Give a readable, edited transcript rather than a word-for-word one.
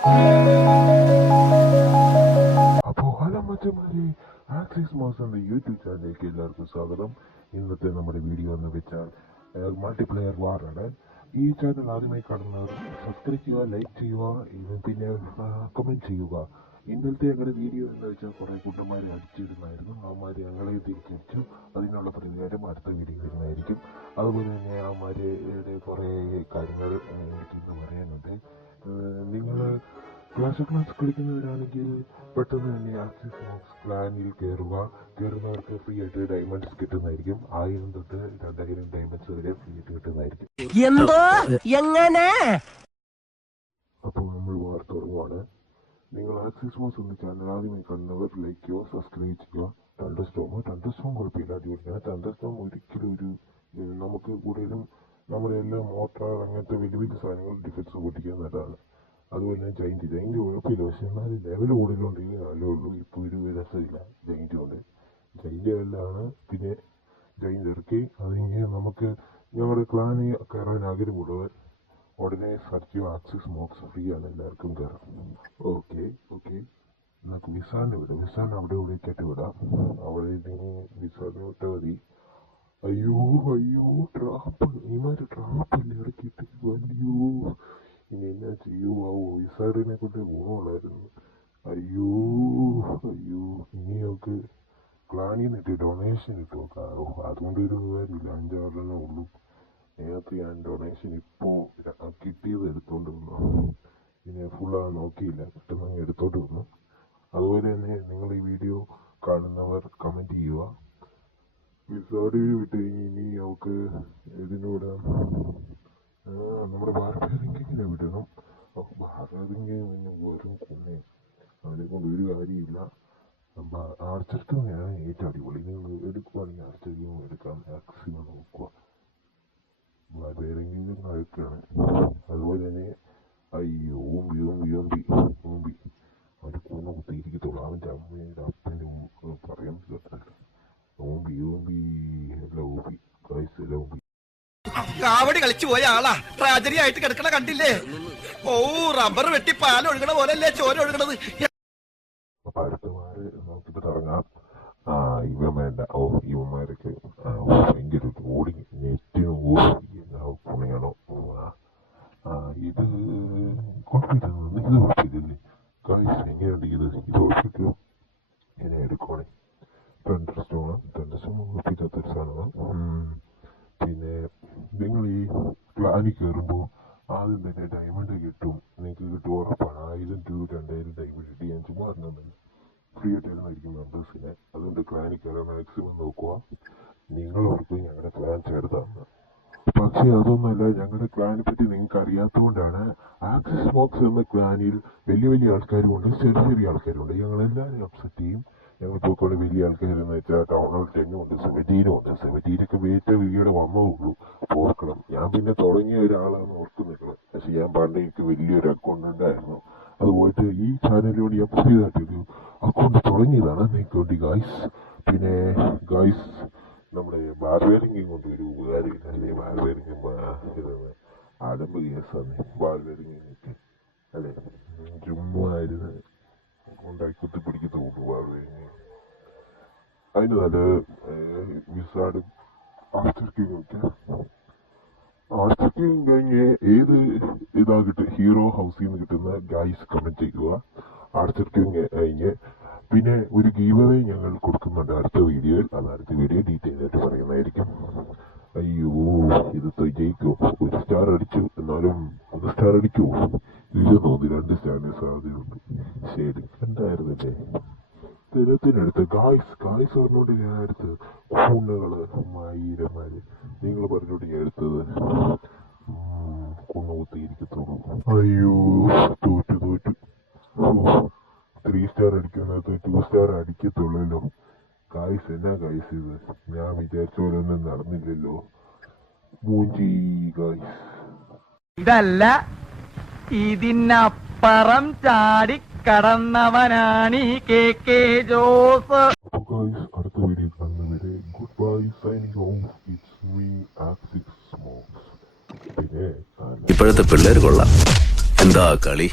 അപ്പോൾ ഹലോ മച്ചന്മാരെ, axis MOS എന്ന യൂട്യൂബ് ചാനലിലേക്ക് എല്ലാവർക്കും സ്വാഗതം. ഇന്നത്തെ നമ്മുടെ വീഡിയോ എന്ന് വെച്ചാൽ മൾട്ടിപ്ലെയർ വാർ ആണ്. ഈ ചാനൽ ആദ്യമായി കാണുന്നവർ സബ്സ്ക്രൈബ് ചെയ്യുക, ലൈക്ക് ചെയ്യുക, പിന്നെ കമൻറ്റ് ചെയ്യുക. ഇന്നലത്തെ ഞങ്ങളുടെ വീഡിയോ എന്ന് വെച്ചാൽ കുറേ കൂട്ടന്മാരെ അടിച്ചിടുന്നായിരുന്നു. അവന്മാർ ഞങ്ങളെ തിരിച്ചടിച്ചു. അതിനുള്ള പ്രതികാരം അടുത്ത വീഡിയോ വരുന്നതായിരിക്കും. അതുപോലെ തന്നെ അവന്മാരുടെ കുറേ കാര്യങ്ങൾ എനിക്കിന്ന് പറയാനുണ്ട്. നിങ്ങൾ ക്ലാസ് കളിക്കുന്നവരാണെങ്കിൽ പെട്ടെന്ന് തന്നെ ആക്സിസ് മോക്സ് ക്ലാനിൽ കയറുന്നവർക്ക് ഫ്രീ ആയിട്ട് ഡയമണ്ട്സ് കിട്ടുന്നതായിരിക്കും. 1000 തൊട്ട് 2000 ഡയമണ്ട്സ് വരെ ഫ്രീ ആയിട്ട് കിട്ടുന്നതായിരിക്കും. അപ്പോൾ നമ്മൾ വാർ തുടങ്ങുവാണ്. നിങ്ങൾ ആക്സിസ് മോക്സ് എന്ന ചാനൽ ആദ്യമായി കാണുന്നവർ ലൈക്ക് ചെയ്യുക, സബ്സ്ക്രൈബ് ചെയ്യുക. തണ്ടർസ്റ്റോം കുഴപ്പമില്ല, അടിപൊളിയാണ്. തണ്ടർസ്റ്റോം ഒരിക്കലും നമുക്ക് കൂടുതലും നമ്മളെല്ലാം മോട്ടർ അങ്ങനത്തെ വലിയ വലിയ സാധനങ്ങൾ ഡിഫൻസ് പൊട്ടിക്കാൻ നല്ലതാണ്. അതുപോലെ തന്നെ ജൈൻറ്റ് കുഴപ്പമില്ല, പക്ഷെ എന്നാൽ ലെവൽ കൂടുതലുണ്ടെങ്കിൽ നല്ലേ ഉള്ളൂ. ഇപ്പോൾ ഒരു രസമില്ല ജൈൻറ്റ് കൊണ്ട്. ജൈൻറ്റ് ലെവലാണ്. പിന്നെ ജൈൻറ്റ് ഇറക്കി അതിങ്ങനെ നമുക്ക് ഞങ്ങളുടെ ക്ലാന് കയറാൻ ആഗ്രഹമുള്ളവർ ഉടനെ സെർച്ച് ചെയ്യുക. ആക്സിസ് മോക്സ് ഫ്രീ ആണ്, എല്ലാവർക്കും കയറാം. ഓക്കെ നമുക്ക് വിസാറിൻ്റെ വിടാം. വിസാറിന് അവിടെ വിളിച്ചിട്ട് വിടാം. അവിടെ വിസാറിന് വിട്ടാൽ മതി. അയ്യോ ട്രാപ്പ്, ഇമാര് ട്രാപ്പിൽ ഇറക്കിയിട്ട് വലിയോ. ഇനി എന്നാ ചെയ്യുവാവോ? വിസാറിനെ കൊണ്ട് ഗുണമുള്ളായിരുന്നു. അയ്യോ ഇനി നമുക്ക് ക്ലാനിൽ നിന്നിട്ട് ഡൊണേഷൻ ഇട്ട് നോക്കാറോ? അതുകൊണ്ട് ഒരു കാര്യമില്ല, 5-6 ഉള്ളൂ. നേരത്തെ ഞാൻ ഡൊണേഷൻ ഇപ്പോൾ കിട്ടിയത് എടുത്തോണ്ട് വന്നു. പിന്നെ ഫുള്ളാ നോക്കിയില്ല, പെട്ടെന്ന് എടുത്തോണ്ട് വന്നു. അതുപോലെ തന്നെ നിങ്ങൾ ഈ വീഡിയോ കാണുന്നവർ കമൻറ്റ് ചെയ്യുക. വിസാർഡ് വിട്ട് കഴിഞ്ഞ് ഇനി നമുക്ക് ഇതിനൂടെ നമ്മുടെ ബാർബേറിങ്ങിനെ വിടണം. ബാർബേറിങ് പിന്നെ വെറും കുന്നയും അവനെ കൊണ്ട് ഒരു കാര്യമില്ല. ആർച്ചർക്കും ഞാൻ ഏറ്റവും അടിപൊളി. നിങ്ങൾ എടുക്കുവാണെങ്കിൽ ആർച്ചർക്കും എടുക്കാം. മാക്സിമം നോക്കുക. ബാർബേറിങ്ങിന് അഴുക്കാണ്. അതുപോലെ തന്നെ ഓമ്പി അവൻ്റെ കൂണ കുത്തിയിരിക്കത്തുള്ളൂ. അവൻ്റെ അമ്മയുടെ അപ്പൻ്റെ പറയാൻ കേട്ടല്ല. ഓമ്പി കാവടി കളിച്ചു പോയ ആളാ ട്രാജഡി ആയിട്ട് കിടക്കണ കണ്ടില്ലേ? ഓ, റബ്ബർ വെട്ടി പാൽ ഒഴുകണ പോലല്ലേ ചോര ഒഴുകണത്. അപ്പൊ അടുത്തമാര് നോക്കിട്ട് ഇറങ്ങാം. ഇവൻ വേണ്ട. ഇവന്മാരൊക്കെ ഭയങ്കര ഓടിങ് നെറ്റിന് പുണിയണോ? ഇത് കുഴപ്പമില്ലല്ലേ ഗായ്സ്? എങ്ങനെയുണ്ട് ഇത് ഒഴിച്ചിട്ട് ഇങ്ങനെ എടുക്കുവാണേ. തണ്ടർസ്റ്റോം കുഴപ്പമില്ലാത്തൊരു സാധനമാണ്. പിന്നെ നിങ്ങൾ ഈ പ്ലാനിൽ കയറുമ്പോൾ ആദ്യം തന്നെ ഡയമണ്ട് കിട്ടും. നിങ്ങൾക്ക് കിട്ടും, ഉറപ്പാണ്. 1000 to 2000 ഡയമണ്ട് കിട്ടി. ഞാൻ ചുമ്മാ പറഞ്ഞത് ഫ്രീ ആയിട്ടായിരുന്നായിരിക്കും മെമ്പേഴ്സിനെ. അതുകൊണ്ട് ക്ലാനിൽ കയറാൻ മാക്സിമം നോക്കുക. നിങ്ങളവർക്ക് ഞങ്ങളുടെ ക്ലാൻ ചേർത്താന്ന്. പക്ഷേ അതൊന്നുമല്ല, ഞങ്ങളുടെ ക്ലാനെ പറ്റി നിങ്ങൾക്ക് അറിയാത്തതുകൊണ്ടാണ്. ആക്സിസ് മോക്സ് എന്ന ക്ലാനിൽ വലിയ ആൾക്കാരുമുണ്ട്, ചെറിയ ആൾക്കാരുണ്ട്. ഞങ്ങളെല്ലാവരും അപ്സെറ്റ് ചെയ്യും. ഞങ്ങളിപ്പോൾ വലിയ ആൾക്കാരെന്ന് വെച്ചാൽ ടൗൺ ഹോൾ 10 ഉണ്ട്, 17 ഉണ്ട്. 17 വേറ്റ വീട് വന്നതുള്ളൂ. ഓർക്കണം, ഞാൻ പിന്നെ തുടങ്ങിയ ഒരാളാണ് ഓർക്കുന്നില്ല. പക്ഷെ ഞാൻ പണ്ട് എനിക്ക് വലിയൊരു അക്കൗണ്ട് ഉണ്ടായിരുന്നു. അത് പോയിട്ട് ഈ ചാനലിലൂടെ ഞാൻ പുതിയതായിട്ടൊരു അക്കൗണ്ട് തുടങ്ങിയതാണ് നിങ്ങൾക്ക് വേണ്ടി ഗായ്സ്. പിന്നെ ഗായ്സ്, നമ്മുടെ ബാർബേറിങ് കൊണ്ട് ഒരു ഉപകാരമില്ല. ബാർബേറിങ് അടമ്പ് കേസാണ് ബാർബേറിങ്ങൊക്കെ അല്ലേ. ചുമ്മാ ആയിരുന്നു ഉണ്ടാക്കി കുത്തിപ്പിടിക്കത്തുള്ളൂ ബാർബേറിങ്. അതിന് നല്ല വിസാർഡ് ആർച്ചർക്കിങ് കഴിഞ്ഞ് ഏത് ഇതാ ഹീറോ ഹൗസിൽ നിന്ന് കിട്ടുന്ന ഗായ്സ് കമന്റ് ചെയ്യുക. ആർച്ചർക്കിങ് കഴിഞ്ഞ് പിന്നെ ഒരു ഗീവ് അവേ ഞങ്ങൾ കൊടുക്കുന്നുണ്ട് അടുത്ത വീഡിയോയിൽ. അത് അടുത്ത വീഡിയോ ഡീറ്റെയിൽ ആയിട്ട് പറയുന്നതായിരിക്കും. ഇത് ജയിക്കും. 1 സ്റ്റാർ അടിച്ചു, എന്നാലും 1 സ്റ്റാർ അടിക്കൂ. ഇത് തോന്നി 2 സ്റ്റാറിന് സാധ്യതയുണ്ട്. ശരി, എന്തായിരുന്നല്ലേ തിരത്തിനടുത്ത് ഗായ്സ് പറഞ്ഞോണ്ട് ഞാൻ എടുത്ത് കുണ്ണകള് മയിരന്മാര്. നിങ്ങൾ പറഞ്ഞോണ്ട് ഞാൻ എടുത്തത് കുണ്ണ കുത്തിയിരിക്കത്തുള്ളൂ. തോറ്റു 3 സ്റ്റാർ അടിക്കുന്നത് 2 സ്റ്റാർ അടിക്കത്തുള്ളല്ലോ. ഗായ്സ് എന്നാ ഗായ്സ് ഇത്? ഞാൻ വിചാരിച്ച പോലെ ഒന്നും നടന്നില്ലല്ലോ. മൂഞ്ചി ഗായ്സ്. ഇതല്ല, ഇതിനപ്പുറം ചാടി കടന്നവനാണ് KK ജോസ്. അപ്പോൾ ഗായ്സ്, അടുത്ത വീഡിയോ കാണുന്നവരെ good bye, signing off. It's me axis MOOCs. പിന്നെ ഇപ്പോഴത്തെ പിള്ളേർ കൊള്ളാം. എന്താ കളി?